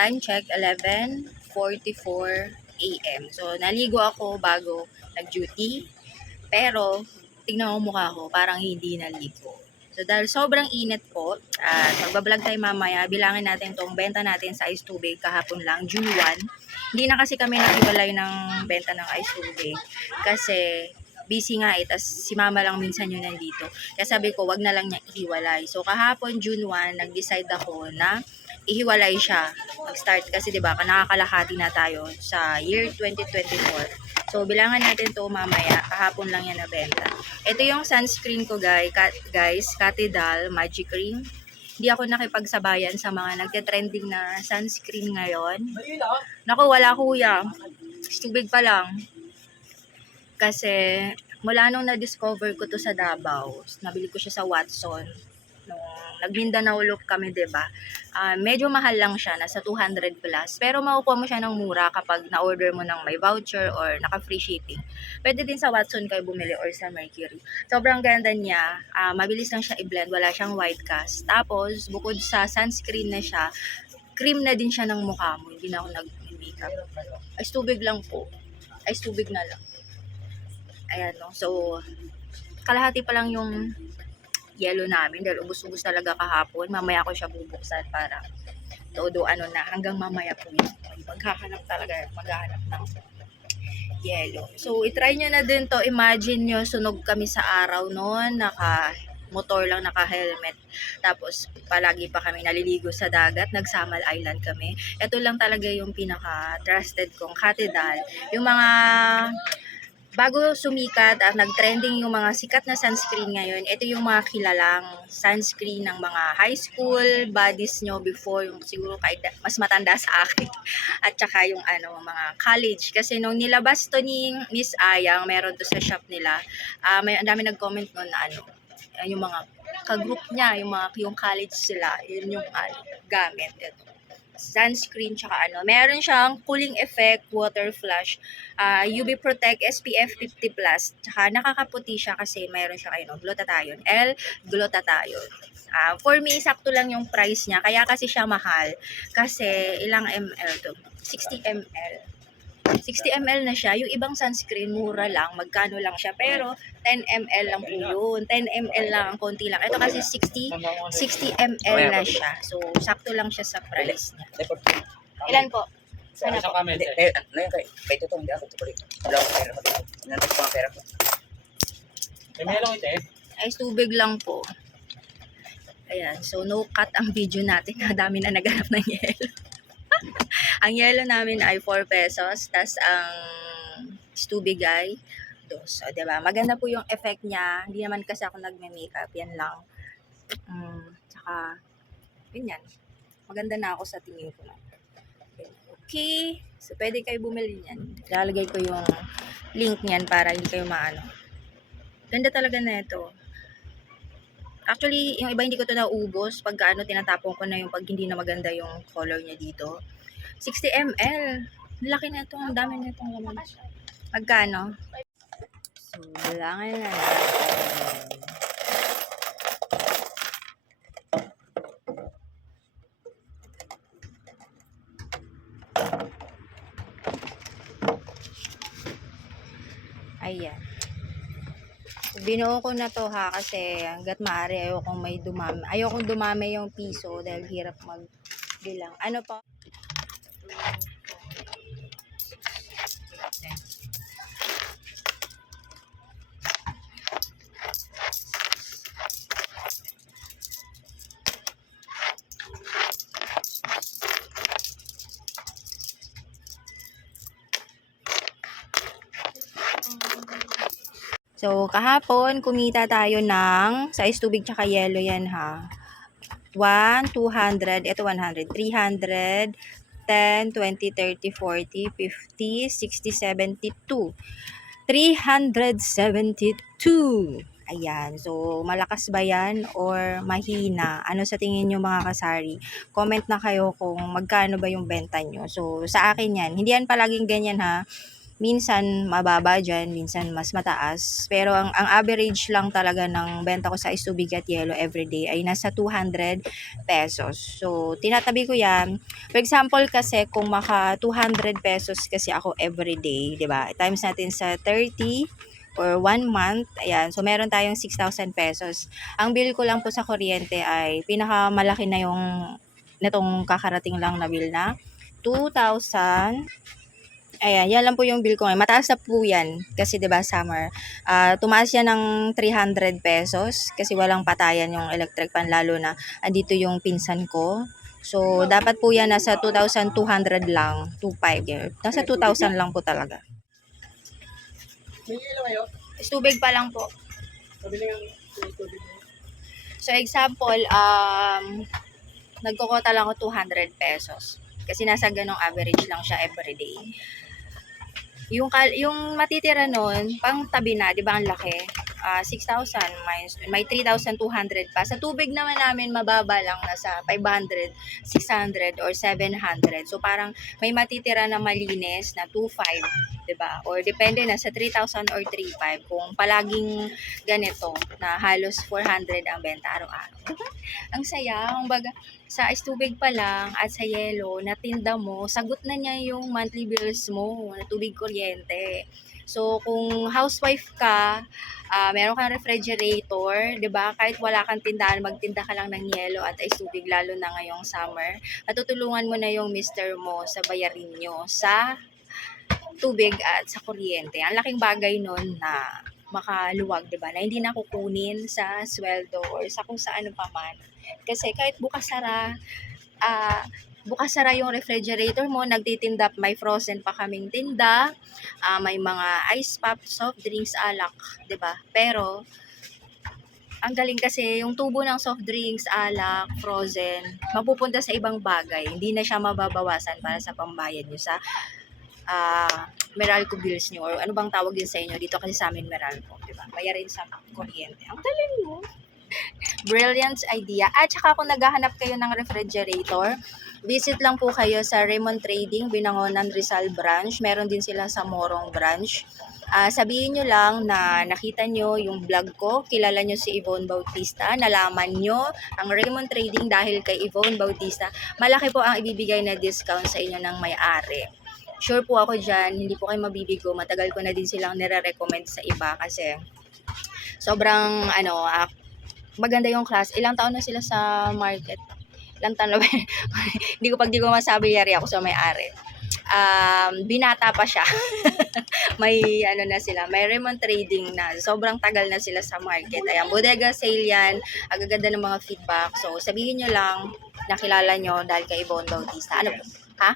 time check, 11:44 a.m. So, naligo ako bago nag-duty. Pero, tignan mo mukha ko, parang hindi naligo. So, dahil sobrang init po, at magbablog tayo mamaya, bilangin natin itong benta natin sa ice tubig kahapon lang, June 1. Hindi na kasi kami nag-iwalay ng benta ng ice tubig. Kasi, busy nga tas si mama lang minsan yun nandito. Kaya sabi ko, wag na lang niya ihiwalay. So, kahapon, June 1, nag-decide ako na ihiwalay siya. Mag-start kasi 'di ba, nakakalahati na tayo sa year 2024. So, bilangan natin to mamaya. Kahapon lang yan nabenta. Ito yung sunscreen ko, guys. Catedral Magic Cream. Hindi ako nakipagsabayan sa mga nagte-trending na sunscreen ngayon. Naku, wala kuya. Tubig pa lang. Kasi, mula nung na-discover ko to sa Davao, nabili ko siya sa Watson. Nung nag-Mindanao loop kami, 'di ba? Medyo mahal lang siya, nasa 200 plus. Pero makukuha mo siya ng mura kapag na-order mo ng may voucher or naka-free shipping. Pwede din sa Watson kayo bumili or sa Mercury. Sobrang ganda niya. Mabilis lang siya i-blend, wala siyang white cast. Tapos, bukod sa sunscreen na siya, cream na din siya ng mukha mo. Hindi na ako nag-makeup. Ice tubig lang po. Ice tubig na lang. Ayan, no? So, kalahati pa lang yung yellow namin dahil ubus-ubos talaga kahapon. Mamaya ko siya bubuksan para todo ano na hanggang mamaya po yun. Maghahanap ng yellow. So, itry nyo na din to. Imagine nyo, sunog kami sa araw noon. Motor lang, naka-helmet. Tapos, palagi pa kami naliligo sa dagat. Nag-Samal Island kami. Ito lang talaga yung pinaka-trusted kong Catedral. Yung mga bago sumikat at nag-trending yung mga sikat na sunscreen ngayon, ito yung mga kilalang sunscreen ng mga high school buddies nyo before, yung siguro kahit mas matanda sa akin. At saka yung mga college. Kasi nung nilabas to ni Miss Ayang, meron to sa shop nila, ang dami nag-comment nun na yung mga ka-group niya, yung college sila, yun yung gamit. Ito sunscreen, tsaka meron siyang cooling effect, water flush, UV Protect, SPF 50+, tsaka nakakaputi siya kasi meron siya glutathione, L-glutathione. For me, sakto lang yung price niya, kaya kasi siya mahal, kasi ilang ml to? 60 ml. 60 ml na siya. Yung ibang sunscreen, mura lang. Magkano lang siya. Pero, 10 ml lang po yun. 10 ml lang, ang konti lang. Ito kasi 60 ml na siya. So, sakto lang siya sa price niya. Ilan po? Ano po? Kay tutong di ako tuloy. Wala akong pera ko. Nandag ko ang pera ko. Ay, tubig lang po. Ayan. So, no cut ang video natin. Dami na naghanap ng yelo. Ang yellow namin ay 4 pesos. Tas ang tubig ay 2. So, diba? Maganda po yung effect niya. Hindi naman kasi ako nagme-makeup. Yan lang. Tsaka, ganyan. Maganda na ako sa tingin ko na. Okay. So, pwede kayo bumili niyan. Lalagay ko yung link niyan para hindi kayo maano. Ganda talaga na ito. Actually, yung iba hindi ko ito naubos. Pagka tinatapon ko na yung pag hindi na maganda yung color niya dito. 60 ml. Laki na ito. Ang dami na itong laman. Magkano? So, bilangan na natin. Ayan. Binuo ko na to ha kasi hanggat maaari ayokong dumami yung piso dahil hirap magbilang. Ano pa? So, kahapon, kumita tayo ng size tubig tsaka yellow yan ha. 1, 200, ito 100, 300, 10, 20, 30, 40, 50, 60, 72. 372. Ayan. So, malakas ba yan or mahina? Ano sa tingin nyo mga kasari? Comment na kayo kung magkano ba yung benta nyo. So, sa akin yan. Hindi yan palaging ganyan ha. Minsan mababa dyan, minsan mas mataas. Pero ang average lang talaga ng benta ko sa ice tubig at yelo everyday ay nasa 200 pesos. So, tinatabi ko yan. For example kasi, kung maka 200 pesos kasi ako everyday, di ba? Times natin sa 30 or 1 month, ayan. So, meron tayong 6,000 pesos. Ang bill ko lang po sa kuryente ay pinakamalaki na yung netong kakarating lang na bill na 2,000. Ayan, yan lang po yung bill ko ngayon. Mataas na po yan kasi 'di ba summer. Tumaas yan ng 300 pesos kasi walang patayan yung electric pan lalo na andito yung pinsan ko. So, dapat po yan nasa 2,200 lang, 2,500. Yan. Nasa 2,000 lang po talaga. May ilaw kayo? Tubig pa lang po. Pabili ng tubig. So, example, nagkukota lang ako 200 pesos. Kasi nasa ganong average lang siya everyday. Yung matitira nun, pang tabi na, di ba ang laki? 6,000 minus, may 3,200 pa. Sa tubig naman namin, mababa lang, nasa 500, 600, or 700. So, parang may matitira na malinis na 2,500, di ba? Or depende na sa 3,000 or 3,500. Kung palaging ganito, na halos 400 ang benta araw-araw. Ang saya, kumbaga, sa ice tubig pa lang at sa yelo na tinda mo, sagot na niya yung monthly bills mo na tubig kuryente. So, kung housewife ka, meron kang refrigerator, 'di ba? Kahit wala kang tindahan, magtinda ka lang ng yelo at ice tubig lalo na ngayong summer. Matutulungan mo na yung mister mo sa bayarin nyo sa tubig at sa kuryente. Ang laking bagay nun na makaluwag, 'di ba? Na hindi na kukunin sa sweldo or sa kung saan pa man. Kasi kahit bukas sara yung refrigerator mo, nagtitinda, may frozen pa kaming tinda, may mga ice pop, soft drinks, alak, 'di ba? Pero ang galing kasi yung tubo ng soft drinks, alak, frozen, mapupunta sa ibang bagay. Hindi na siya mababawasan para sa pambayad nyo sa Meralco bills nyo, or ano bang tawag din sa inyo dito kasi sa amin Meralco, di ba? Bayarin sa kuryente. Ang galing mo. Brilliant idea. At saka kung naghahanap kayo ng refrigerator, visit lang po kayo sa Raymond Trading, Binangonan, Rizal branch. Meron din sila sa Morong branch. Sabihin nyo lang na nakita nyo yung vlog ko, kilala nyo si Yvonne Bautista, nalaman nyo ang Raymond Trading dahil kay Yvonne Bautista, malaki po ang ibibigay na discount sa inyo ng may-ari. Sure po ako dyan, hindi po kayo mabibigo. Matagal ko na din silang nire-recommend sa iba kasi sobrang maganda yung class. Ilang taon na sila sa market. Ilang taon na ba? Hindi ko masabi, yari ako sa may-ari. Binata pa siya. May na sila, may Raymond Trading na. Sobrang tagal na sila sa market. Ayan, bodega sale yan. Agaganda ng mga feedback. So, sabihin nyo lang, nakilala nyo dahil kay Yvonne Bautista. Ano po? Ha?